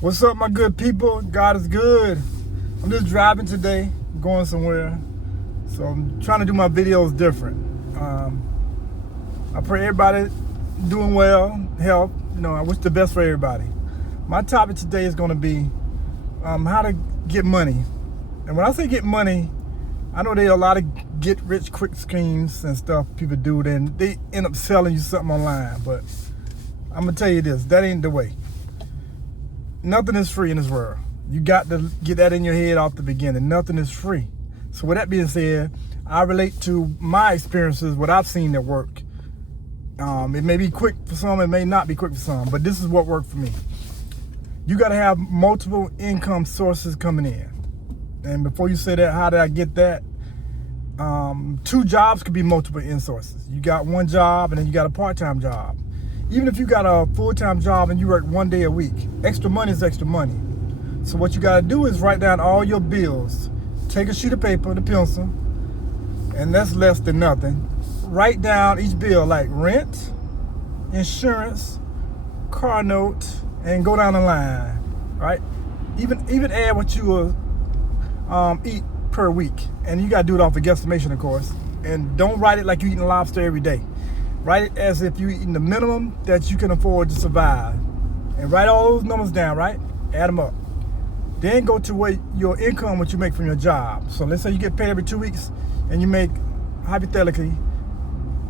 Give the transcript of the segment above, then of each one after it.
What's up, my good people? God is good. I'm just driving today, going somewhere. So I'm trying to do my videos different. I pray everybody doing well, health. I wish the best for everybody. My topic today is going to be how to get money. And when I say get money, I know there are a lot of get rich quick schemes and stuff people do, then they end up selling you something online. But I'm going to tell you this, that ain't the way. Nothing is free in this world. You got to get that in your head off the beginning. Nothing is free. So with that being said, I relate to my experiences, what I've seen that work. It may be quick for some, it may not be quick for some, but this is what worked for me. You got to have multiple income sources coming in. And before you say that, how did I get that? 2 jobs could be multiple income sources. You got one job and then you got a part-time job. Even if you got a full-time job and you work 1 day a week, extra money is extra money. So what you gotta do is write down all your bills. Take a sheet of paper and a pencil, and that's less than nothing. Write down each bill, like rent, insurance, car note, and go down the line, right? Even add what you will eat per week. And you gotta do it off a guesstimation, of course. And don't write it like you're eating lobster every day. Write it as if you're eating the minimum that you can afford to survive. And write all those numbers down, right? Add them up. Then go to what your income, what you make from your job. So let's say you get paid every 2 weeks and you make, hypothetically,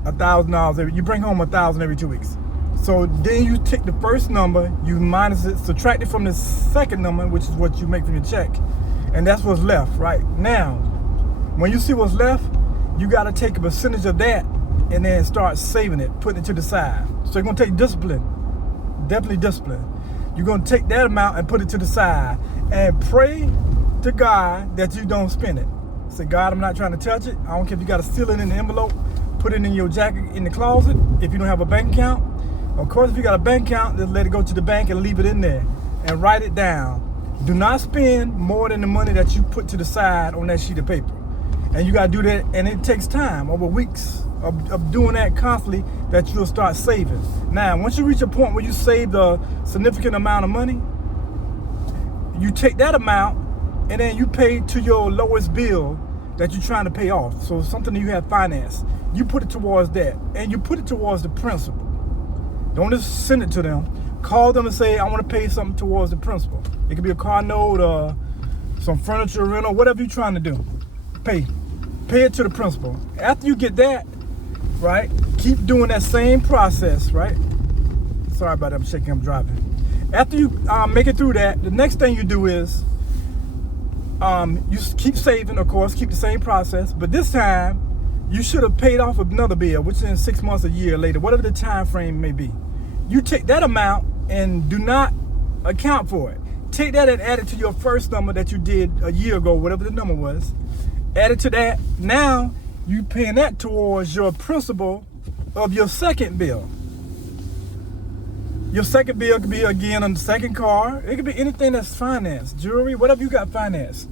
$1,000 you bring home $1,000 every 2 weeks. So then you take the first number, you minus it, subtract it from the second number, which is what you make from your check. And that's what's left, right? Now, when you see what's left, you gotta take a percentage of that and then start saving it, putting it to the side. So you're gonna take discipline, definitely discipline. You're gonna take that amount and put it to the side and pray to God that you don't spend it. Say, God, I'm not trying to touch it. I don't care if you gotta seal it in the envelope, put it in your jacket in the closet if you don't have a bank account. Of course, if you got a bank account, just let it go to the bank and leave it in there and write it down. Do not spend more than the money that you put to the side on that sheet of paper. And you gotta do that, and it takes time, over weeks of doing that constantly, that you'll start saving. Now, once you reach a point where you saved a significant amount of money, you take that amount and then you pay to your lowest bill that you're trying to pay off. So something that you have financed, you put it towards that, and you put it towards the principal. Don't just send it to them. Call them and say, I want to pay something towards the principal. It could be a car note or some furniture rental, whatever you're trying to do. Pay it to the principal. After you get that, right, keep doing that same process, right? Sorry about that, I'm shaking, I'm driving. After you make it through that, the next thing you do is you keep saving, of course, keep the same process, but this time you should have paid off another bill, which is in 6 months, a year later, whatever the time frame may be. You take that amount and do not account for it. Take that and add it to your first number that you did a year ago, whatever the number was. Add it to that. Now you paying that towards your principal of your second bill. Your second bill could be, again, on the second car. It could be anything that's financed, jewelry, whatever you got financed.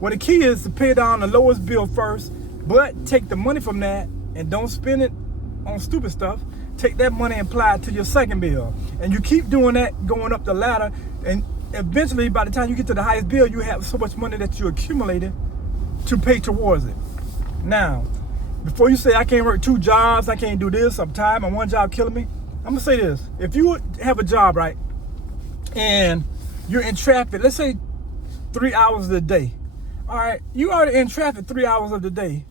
Well, the key is to pay down the lowest bill first, but take the money from that and don't spend it on stupid stuff. Take that money and apply it to your second bill. And you keep doing that, going up the ladder, and eventually, by the time you get to the highest bill, you have so much money that you accumulated to pay towards it. Now, before you say, I can't work 2 jobs, I can't do this, I'm tired, my one job killing me, I'm gonna say this. If you have a job, right, and you're in traffic, let's say 3 hours a day. All right, you already in traffic 3 hours of the day.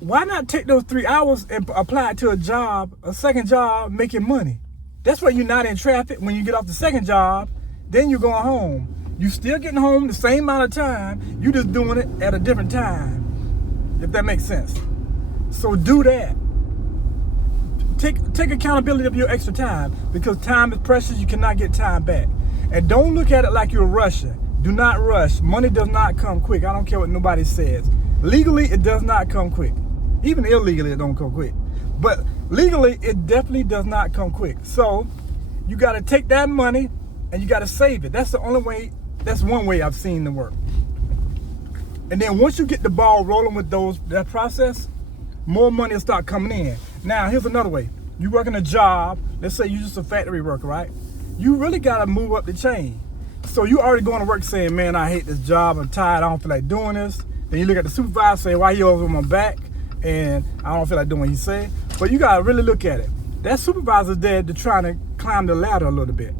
Why not take those 3 hours and apply it to a job, a second job, making money? That's why you're not in traffic. When you get off the second job, then you're going home. You still getting home the same amount of time, you just doing it at a different time, if that makes sense. So do that. Take accountability of your extra time, because time is precious, you cannot get time back. And don't look at it like you're rushing. Do not rush. Money does not come quick. I don't care what nobody says. Legally, it does not come quick. Even illegally, it don't come quick. But legally, it definitely does not come quick. So you got to take that money and you got to save it. That's the only way. That's one way I've seen it work. And then once you get the ball rolling with that process, more money will start coming in. Now, here's another way. You working a job. Let's say you're just a factory worker, right? you really got to move up the chain. So you already going to work saying, man, I hate this job, I'm tired, I don't feel like doing this. Then you look at the supervisor, say, why you over my back? And I don't feel like doing what he said. But you got to really look at it. That supervisor's there to try to climb the ladder a little bit.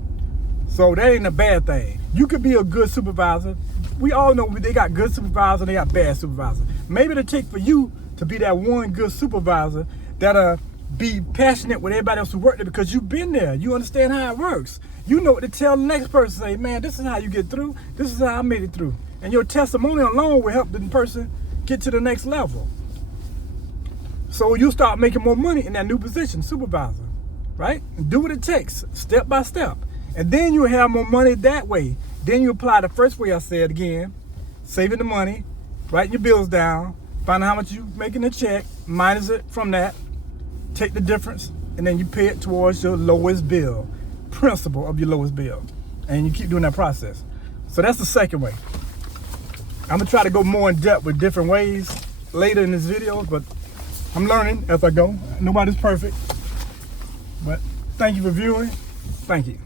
So that ain't a bad thing. You could be a good supervisor. We all know they got good supervisors and they got bad supervisors. Maybe it'll take for you to be that one good supervisor that'll be passionate with everybody else who work there because you've been there. You understand how it works. You know what to tell the next person. Say, man, this is how you get through. This is how I made it through. And your testimony alone will help the person get to the next level. So you start making more money in that new position, supervisor, right? And do what it takes, step by step. And then you have more money that way. Then you apply the first way I said again, saving the money, writing your bills down, find out how much you make in a check, minus it from that, take the difference, and then you pay it towards your lowest bill, principal of your lowest bill. And you keep doing that process. So that's the second way. I'm gonna try to go more in depth with different ways later in this video, but I'm learning as I go. Nobody's perfect. But thank you for viewing. Thank you.